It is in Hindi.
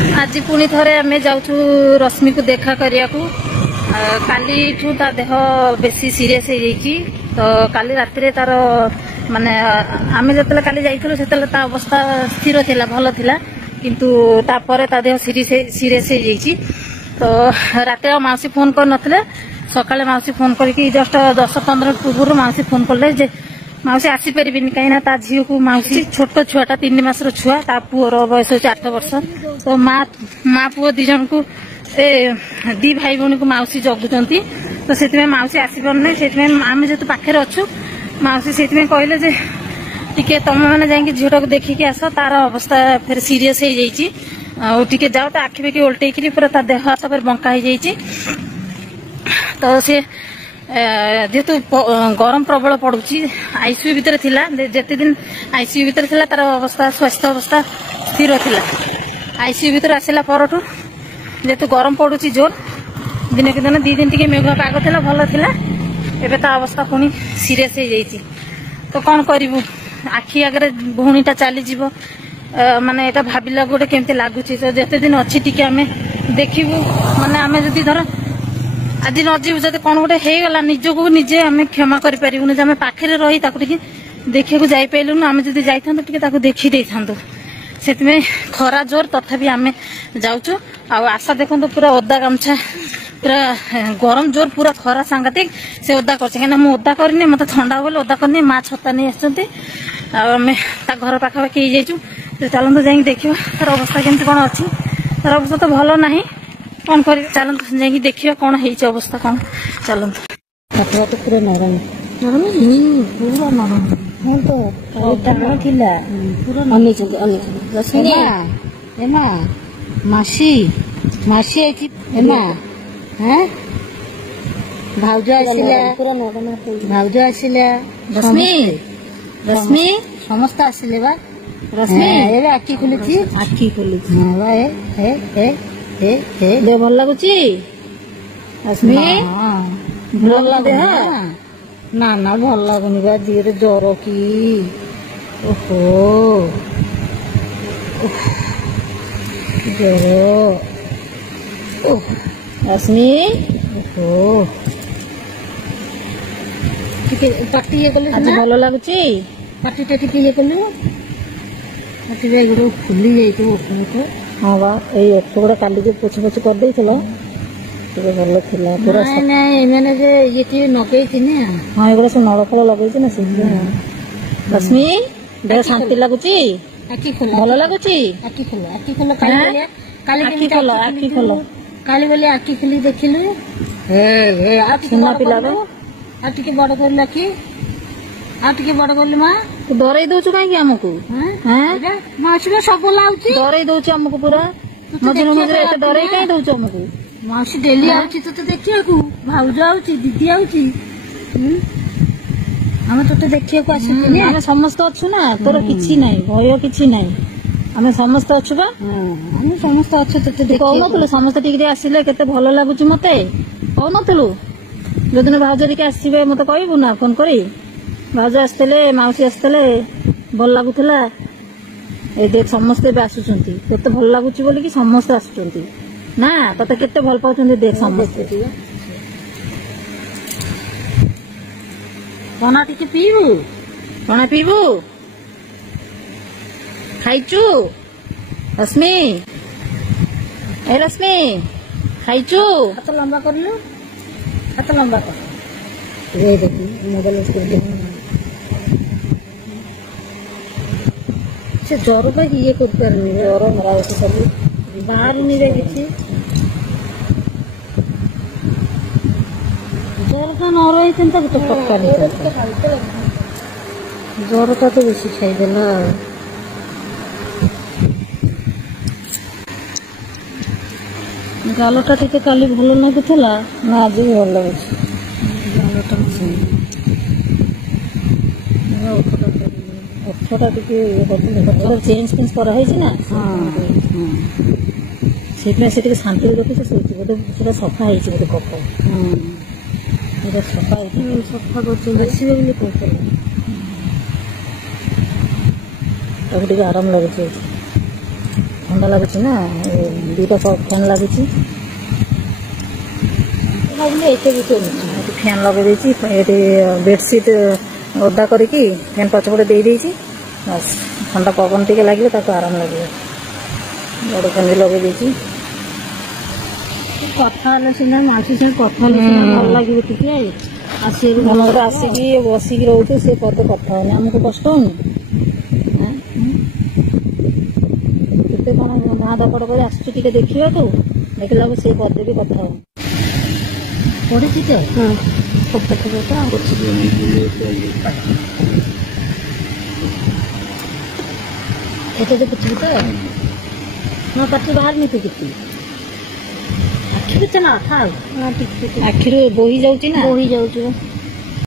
आज पुणी थरे आम जाऊँ रश्मि को देखा करने को काली ता देह बेसी सीरीयस हो जाइए। तो काली राति तार माने आम जो काली जाइलु से अवस्था स्थिर थिला भल थिला किंतु तापर ता देह सीरीयस हो जाइए। तो रात मौसी फोन कर नथिले सकाळे मौसी फोन करके जस्ट 10-15 मिनट पूर्व मौसी फोन कले जे मौसी आसी परिबिनी कहीं ता झील को मौसी छोट छुआटा 3 मासर छुआ ता पुअर बयस 8 वर्ष। तो माँ पुओ दी जन को दी भाई भौणी को मौसी जगुंट। तो से मौसी आसी पारना से आम जेतु पाखे अच्छु मौसी से कहले जे टिके तुम मैंने जाकि झीटा को देखिकी आस तार अवस्था फिर सीरीयस हो जाइए टिके जाओ तो आखि पाखि उल्टेक पूरा ता देह हाथ पर बंका हो जाइए। तो सी जेहेतु गरम प्रबल पड़ुची आईसीयू भितर थिला जेते दिन आईसीयू भितर थिला तार अवस्था स्वास्थ्य अवस्था स्थिर थिला। आईसीयू भितर आसला परठू जेहेतु गरम पड़ुची जोर दिन के दिन 2 दिन टिके मेघुआ पाग थिला भल थिला एबे ता अवस्था पुणी सीरीयस हो जाइए। तो कौन करिवु आखि आगे भौणीटा चली जीव माने एटा भाबिला गोटे केमती लागुची। तो जेते दिन अच्छी टिके आमे देखिबु माने आमे जदी धर आज न जीव जब कौन गोटे होगला निजको निजे आम क्षमा करें आम पाखे रही देखा जापलुन आम जब जाता देखी से खरा जोर तथापि आम जाऊँ आशा देखो पूरा ओदा गामछा पूरा गरम जोर पूरा खरा सांघातिक से ओदा कर कहीं ओदा करनी मत ठंडा बोले ओदा करनी माँ छता नहीं आम घर पाखापाखि हो चलते जा देखिए तार अवस्था केमती कौन अच्छी तार अवस्था तो भल ना कौन कर चलते जा देखिए कौन है अवस्था कौन चलते तो पूरा नरम नरम पूरा नरम पूरा मासी मासी भाउज भाउज आसिला रश्मि रश्मि समस्त आसिले बा रश्मि आखि खोलुची दे भल लगुची रश्मि भल लगे ना ना भल लगुनि बा जीरे ज्वर की ओहो ज्वर रश्मि ओहो पाटी ये कलु आज भल लगुची पाटी टा टिके ये कलु पाटी रे गुडो फुली जाइतो ओठो। हाँ बा ये ओठ गुड़ा काली जो पोछ पोछ कर दे भल थिला पूरा मैंने ये नगे हाँ ये सब नल फल लगे ना से रश्मि देह शांति लगुची भल लगुची आखि खोल काली बोले आखि खोली देखिलु सुना पिला आटिके बड़ कर आखि आटिके बड़ कर माँ डरई दौचु कहीं आमको मासी सब लाउची डरई दौचु आमको पूरा मझे मझे एत डरई कहीं दौचु आमको मासी डेली आउची तो देखिया को भाउज आउची दीदी आउची हम तो देखिया को आसी आमे समस्त अच्छु ना तोर किछि नै भय किछि नै आमे समस्त अच्छु बा हम समस्त अच्छु तो देखिया कहनतलु समस्त टिके आसिले केते भलो लागुची मते कहनतलु जदिन भाउजरी के आसीबे मते कहबु ना फोन करी भाउज आस्तले माउसी आस्तले भल लागुथला ए देख समस्त बे आसुचंती केते भल लागुची बोली कि समस्त आसुचंती ना तते केते भल पाउचंती देख समस्त पना टिके पीबू पना पीबू खाइचु रश्मि ए रश्मि खाइचु हाथ लंबा कर लो हाथ लंबा कर ये देखी मोबाइल से ज्वर का ये कर पारनी ज्वर मरा सब बाहर नहीं रहे किसी ज्वर का न रही तो पक्का नहीं ज्वर का तो बेसी खाईदेला गालटा टिके काली भल लगुला ना आज भी भल लगे गालटा ओठटा टिके चेंज फेंज कराई ना से शांति रखी से बोधे सफा होते कप सफा सफा कर आराम लगे ଥଣ୍ଡା ଲାଗୁଛି ନା ଦୁଇଟା ଫ୍ୟାନ୍ ଲାଗୁଛି ଏଠି ଫ୍ୟାନ୍ ଲଗେଇ ଦେଇଛି ଏଠି ବେଡସିଟ୍ ଓଦା କରିକି ଫ୍ୟାନ୍ ପଛପଟେ ଦେଇଦେଇଛି ବାସ୍ ଥଣ୍ଡା ପବନ ଟିକେ ଲାଗିଲେ ତାକୁ ଆରାମ ଲାଗିବ ବଡ଼ ଫ୍ୟାନ୍ ବି ଲଗେଇ ଦେଇଛି କଥା ହେଲେ ସିନା ମାଉସୀ ସାଙ୍ଗେ କଥା ହେଲେ ସିନା ଭଲ ଲାଗିବ ଟିକେ ଆସିବାକୁ ମନରେ ଆସିକି ବସିକି ରହୁଛୁ ସେ ପଦେ କଥା ହଉନି ଆମକୁ କଷ୍ଟ ହଉନି କେତେ କ'ଣ ଗାଁ ଦାପଟ କରି ଆସୁଛୁ ଟିକେ ଦେଖିବାକୁ ଦେଖିଲା ବେଳକୁ ସେ ପଦେ ବି କଥା ହଉନି ପଢିଛି ତ ଏତେ ଦେଖୁଛୁ ତ ହଁ ପାଟି ବାହାରିନି ତୁ କିଛି ଆଖି କିଛି ନା ଥାଉ ଆଖିରୁ ବୋହି ଯାଉଛି ନା ବୋହି ଯାଉଛି